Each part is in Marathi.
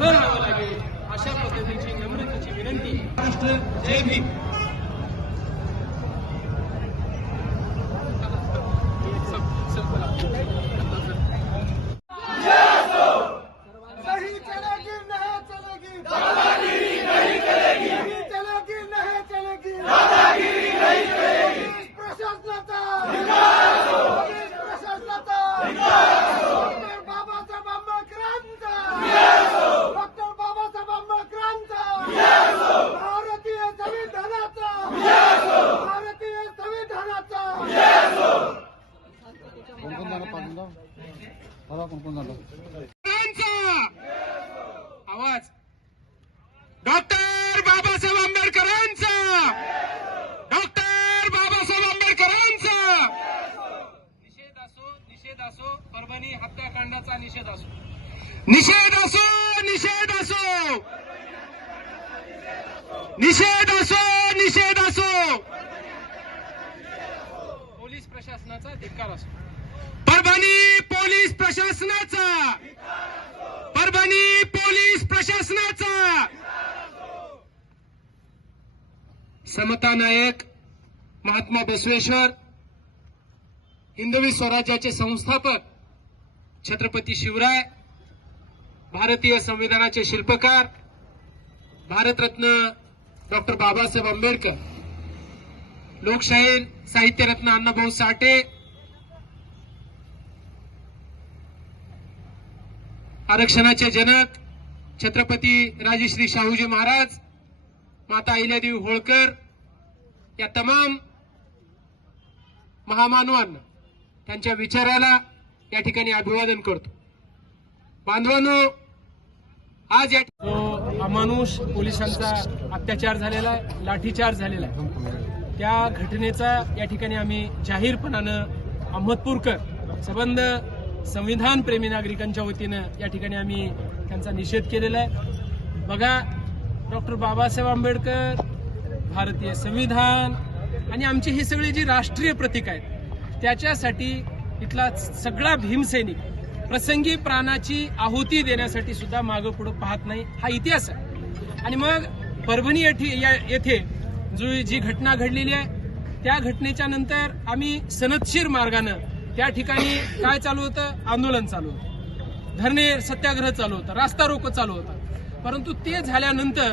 उभं राहावं लागेल. अशा पद्धतीची नम्रतेची विनंती. महाराष्ट्र जय भीम नहीं चलेगी नहीं चलेगी दादागिरी नहीं चलेगी नहीं चलेगी नहीं चलेगी दादागिरी नहीं चलेगी पोलीस प्रशासनाचा पोलीस प्रशासनाचा डॉक्टर बाबासाहेब आंबेडकरांचा डॉक्टर बाबासाहेब आंबेडकरांचा भारतीय संविधानाचा भारतीय संविधानाचा आवाज. डॉक्टर बाबासाहेब आंबेडकरांचा. डॉक्टर बाबासाहेब आंबेडकरांचा. निषेध असो निषेध असो परभणी हत्याकांडाचा निषेध असो. निषेध असो निषेध असो. निषेध असो निषेध असो. पोलीस प्रशासनाचा धिक्कार असो. परभणी पोलीस प्रशासनाचा ठिकाणी पोलीस प्रशासनाचा. समता नायक महात्मा बसवेश्वर हिंदवी स्वराज्याचे संस्थापक छत्रपती शिवराय भारतीय संविधानाचे शिल्पकार भारतरत्न डॉक्टर बाबासाहेब आंबेडकर लोकशाहीर साहित्यरत्न अण्णाभाऊ साठे आरक्षणाचे जनक छत्रपती राजश्री शाहूजी महाराज माता अहिल्यादेवी होळकर या तमाम महामानवांना त्यांच्या विचाराला या ठिकाणी अभिवादन करतो. बांधवांनो आज या अमानुष पोलिसांचा अत्याचार झालेला आहे लाठीचार झालेला आहे त्या घटनेचा या ठिकाणी आम्ही जाहीरपणानं अहमदपूरकर संबंध संविधान प्रेमी नागरिकांच्या वतीनं या ठिकाणी आम्ही त्यांचा निषेध केलेला आहे. बघा डॉक्टर बाबासाहेब आंबेडकर भारतीय संविधान आणि आमची ही सगळी जी राष्ट्रीय प्रतीक आहेत त्याच्यासाठी इथला सगळा भीमसैनिक प्रसंगी प्राणाची आहुती देण्यासाठी सुद्धा मागं पुढं पाहत नाही हा इतिहास आहे. आणि मग परभणी येथे या- येथे जो जी घटना घडलेली आहे त्या घटनेच्या नंतर आम्ही सनदशीर मार्गानं त्या ठिकाणी काय चालू होतं? आंदोलन चालू होतं. धरणे सत्याग्रह चालू होता. रास्ता रोको चालू होता. परंतु ते झाल्यानंतर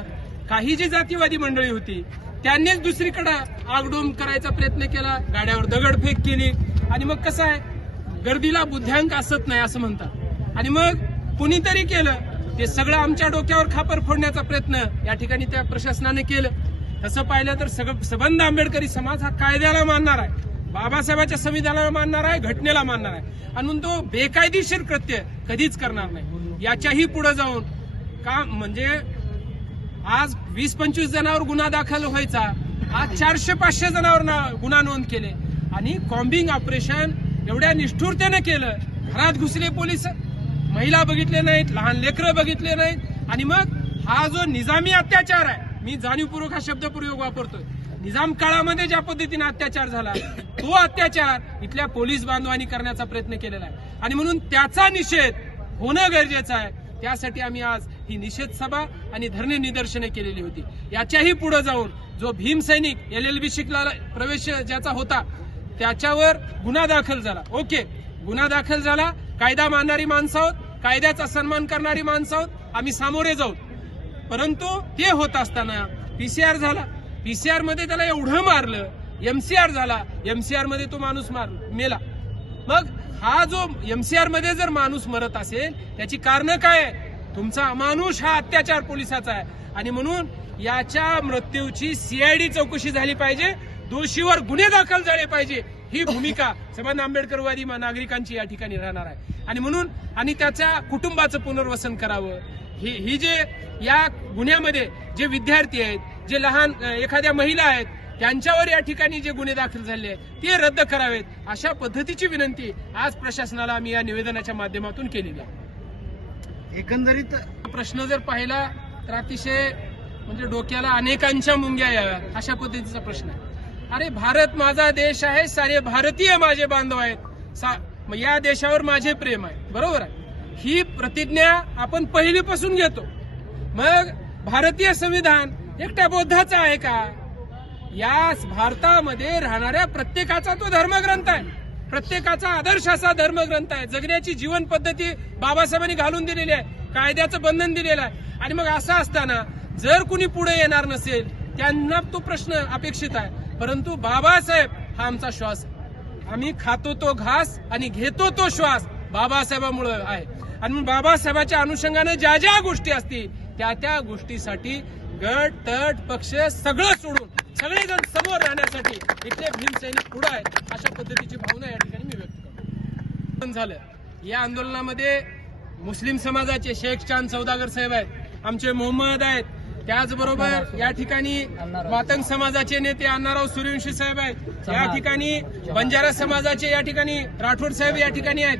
काही जी जातीवादी मंडळी होती त्यांनीच दुसरीकडे आगडोम करायचा प्रयत्न केला. गाड्यावर दगडफेक केली. आणि मग कसं आहे? गर्दीला बुद्ध्यांक असत नाही असं म्हणतात. आणि मग कुणीतरी केलं. ते सगळं आमच्या डोक्यावर खापर फोडण्याचा प्रयत्न या ठिकाणी त्या प्रशासनाने केलं. तसं पाहिलं तर सगळं सबंध आंबेडकरी समाज हा कायद्याला मानणार आहे. बाबासाहेबाच्या संविधानाला मानणार आहे घटनेला मानणार आहे. आणि म्हणून तो बेकायदेशीर कृत्य कधीच करणार नाही. याच्याही पुढे जाऊन का म्हणजे आज वीस पंचवीस जणांवर गुन्हा दाखल व्हायचा. आज चारशे पाचशे जणांवर ना- गुन्हा नोंद केले. आणि कॉम्बिंग ऑपरेशन एवढ्या निष्ठुरतेने केलं. घरात घुसले पोलीस महिला बघितले नाहीत लहान लेकरं बघितले नाहीत. आणि मग हा जो निजामी अत्याचार आहे मी जाणीवपूर्वक हा शब्दप्रयोग वापरतोय. निजाम काळामध्ये ज्या पद्धतीने अत्याचार झाला तो अत्याचार इथल्या पोलीस बांधवांनी करण्याचा प्रयत्न केलेला आहे. आणि म्हणून त्याचा निषेध होणं गरजेचं आहे. त्यासाठी आम्ही आज ही निषेध सभा आणि धरणे निदर्शने केलेली होती. याच्याही पुढे जाऊन जो भीम सैनिक एल एल बी शिकला प्रवेश ज्याचा होता त्याच्यावर गुन्हा दाखल झाला. ओके गुन्हा दाखल झाला. कायदा मानणारी माणसं आहोत कायद्याचा सन्मान करणारी माणसं आहोत. आम्ही सामोरे जाऊ. परंतु ते होत असताना पीसीआर झाला. पीसीआरमध्ये त्याला एवढं मारलं एमसीआर झाला एमसीआरमध्ये तो माणूस मार मेला. मग हा जो एमसीआरमध्ये जर माणूस मरत असेल त्याची कारण काय आहे तुमचा अमानुष हा अत्याचार पोलिसाचा आहे. आणि म्हणून याच्या मृत्यूची सीआयडी चौकशी झाली पाहिजे दोषीवर गुन्हे दाखल झाले पाहिजे ही भूमिका सबंध आंबेडकरवादी मा- नागरिकांची या ठिकाणी राहणार आहे. आणि म्हणून आणि त्याच्या कुटुंबाचं पुनर्वसन करावं. ही ही जे या गुन्ह्यामध्ये जे विद्यार्थी आहेत जे लहान एखाद्या महिला आहेत त्यांच्यावर या ठिकाणी जे गुन्हे दाखल झाले आहेत ते रद्द करावेत अशा पद्धतीची विनंती आज प्रशासनाला आम्ही या निवेदनाच्या माध्यमातून केलेली आहे. एकंदरीत प्रश्न जर पाहिला तर अतिशय म्हणजे डोक्याला अनेकांच्या मुंग्या याव्यात अशा पद्धतीचा प्रश्न आहे. अरे भारत माझा देश आहे सारे भारतीय माझे बांधव आहेत. या देशावर माझे प्रेम आहे. बरोबर आहे? ही प्रतिज्ञा आपण पहिलीपासून घेतो. मग भारतीय संविधान एकट्या बौद्धाचा आहे का? या भारतामध्ये राहणाऱ्या प्रत्येकाचा तो धर्मग्रंथ आहे. प्रत्येकाचा आदर्श असा धर्मग्रंथ आहे. जगण्याची जीवन पद्धती बाबासाहेबांनी घालून दिलेली आहे. कायद्याचं बंधन दिलेलं आहे. आणि मग असं असताना जर कुणी पुढे येणार नसेल त्यांना तो प्रश्न अपेक्षित आहे. परंतु बाबासाहेब हा आमचा श्वास आम्ही खातो तो घास आणि घेतो तो श्वास बाबासाहेबामुळे आहे. आणि बाबासाहेबाच्या अनुषंगाने ज्या ज्या गोष्टी असतील त्या त्या गोष्टीसाठी गट तट पक्ष सगळं सोडून सगळेजण समोर राहण्यासाठी इथले भीमसैनिक पुढे आहेत अशा पद्धतीची भावना या ठिकाणी मी व्यक्त करतो. झालं. या आंदोलनामध्ये मुस्लिम समाजाचे शेख चांद सौदागर साहेब आहेत आमचे मोहम्मद आहेत. त्याचबरोबर या ठिकाणी मातंग समाजाचे नेते अण्णाराव सूर्यवंशी साहेब आहेत. या ठिकाणी बंजारा समाजाचे या ठिकाणी राठोड साहेब या ठिकाणी आहेत.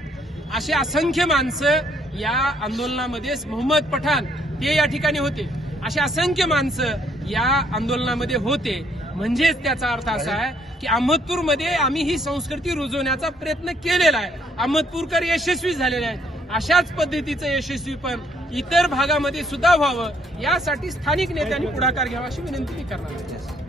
असे असंख्य माणसं या आंदोलनामध्ये मोहम्मद पठाण ते या ठिकाणी होते. अशी असंख्य माणसं या आंदोलनामध्ये होते. म्हणजेच त्याचा अर्थ असा आहे की अहमदपूरमध्ये आम्ही ही संस्कृती रुजवण्याचा प्रयत्न केलेला आहे. अहमदपूरकर यशस्वी झालेले आहेत. अशाच पद्धतीचं यशस्वी पण इतर भागामध्ये सुद्धा व्हावं यासाठी स्थानिक नेत्यांनी पुढाकार घ्यावा अशी विनंती मी करणार आहे.